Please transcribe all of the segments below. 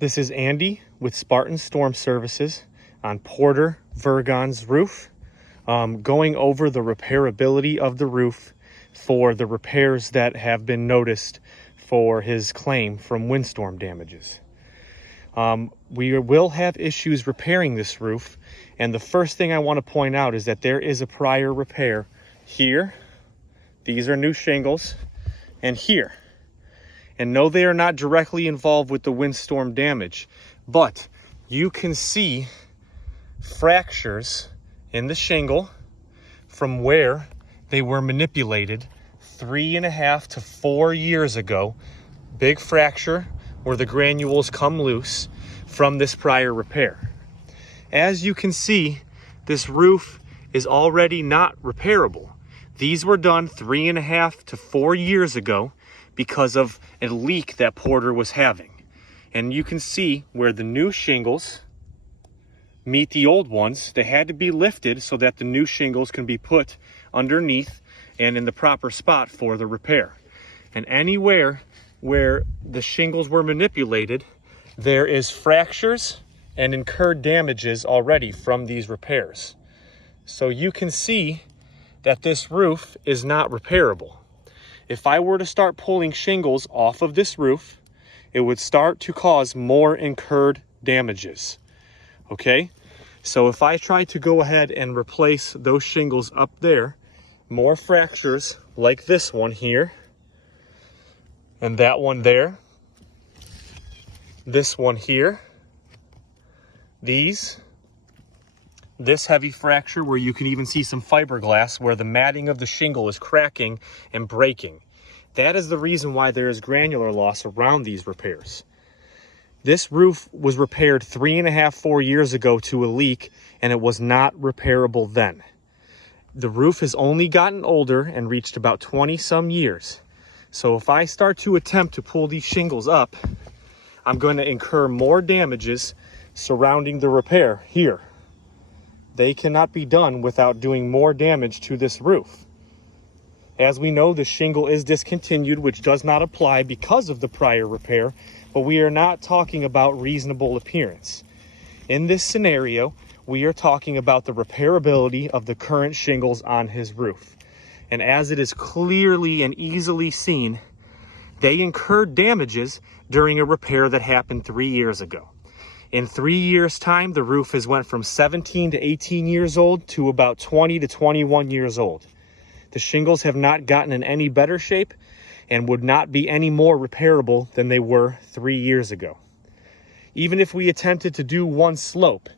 This is Andy with Spartan Storm Services on Porter Vergon's roof, going over the repairability of the roof for the repairs that have been noticed for his claim from windstorm damages. We will have issues repairing this roof, and the first thing I want to point out is that there is a prior repair here. These are new shingles, and here. And no, they are not directly involved with the windstorm damage, but you can see fractures in the shingle from where they were manipulated 3.5 to 4 years ago. Big fracture where the granules come loose from this prior repair. As you can see, this roof is already not repairable. These were done 3.5 to 4 years ago because of a leak that Porter was having. And you can see where the new shingles meet the old ones. They had to be lifted so that the new shingles can be put underneath and in the proper spot for the repair. And anywhere where the shingles were manipulated, there is fractures and incurred damages already from these repairs. So you can see that this roof is not repairable. If I were to start pulling shingles off of this roof, it would start to cause more incurred damages. Okay? So if I try to go ahead and replace those shingles up there, more fractures like this one here, and that one there, this one here, this heavy fracture where you can even see some fiberglass where the matting of the shingle is cracking and breaking. That is the reason why there is granular loss around these repairs. This roof was repaired 3.5, 4 years ago to a leak, and it was not repairable then. The roof has only gotten older and reached about 20 some years. So if I start to attempt to pull these shingles up, I'm going to incur more damages surrounding the repair here. They cannot be done without doing more damage to this roof. As we know, the shingle is discontinued, which does not apply because of the prior repair, but we are not talking about reasonable appearance. In this scenario, we are talking about the repairability of the current shingles on his roof. And as it is clearly and easily seen, they incurred damages during a repair that happened 3 years ago. In 3 years' time, the roof has went from 17 to 18 years old to about 20 to 21 years old. The shingles have not gotten in any better shape and would not be any more repairable than they were 3 years ago. Even if we attempted to do one slope,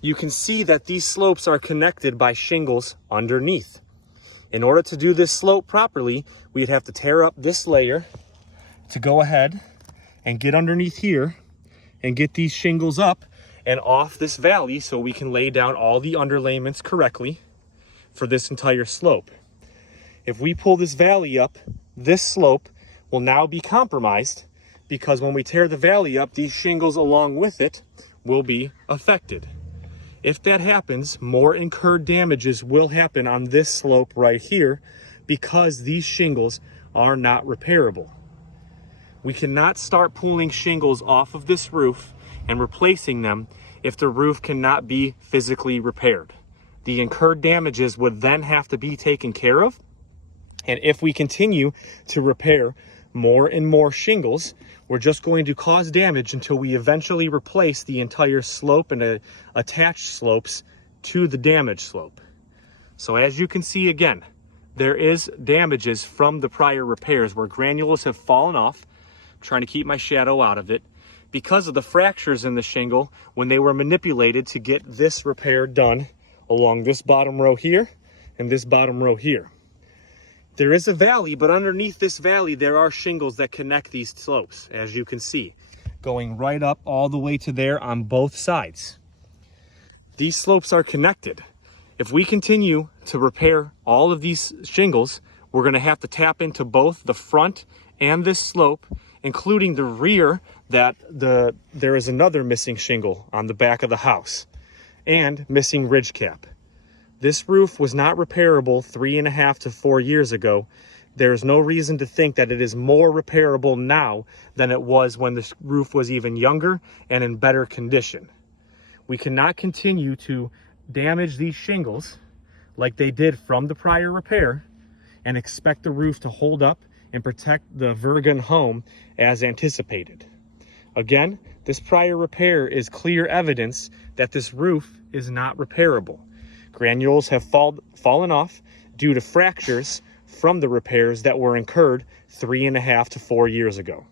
you can see that these slopes are connected by shingles underneath. In order to do this slope properly, we'd have to tear up this layer to go ahead and get underneath here and get these shingles up and off this valley so we can lay down all the underlayments correctly for this entire slope. If we pull this valley up, this slope will now be compromised because when we tear the valley up, these shingles along with it will be affected. If that happens, more incurred damages will happen on this slope right here because these shingles are not repairable. We cannot start pulling shingles off of this roof and replacing them if the roof cannot be physically repaired. The incurred damages would then have to be taken care of. And if we continue to repair more and more shingles, we're just going to cause damage until we eventually replace the entire slope and attached slopes to the damaged slope. So as you can see again, there is damages from the prior repairs where granules have fallen off. I'm trying to keep my shadow out of it because of the fractures in the shingle when they were manipulated to get this repair done along this bottom row here and this bottom row here. There is a valley, but underneath this valley, there are shingles that connect these slopes, as you can see, going right up all the way to there on both sides. These slopes are connected. If we continue to repair all of these shingles, we're going to have to tap into both the front and this slope, including the rear, that there is another missing shingle on the back of the house, and missing ridge cap. This roof was not repairable 3.5 to 4 years ago There is no reason to think that it is more repairable now than it was when the roof was even younger and in better condition. We cannot continue to damage these shingles like they did from the prior repair and expect the roof to hold up and protect the Vergon home as anticipated. Again, this prior repair is clear evidence that this roof is not repairable. Granules have fallen off due to fractures from the repairs that were incurred 3.5 to 4 years ago.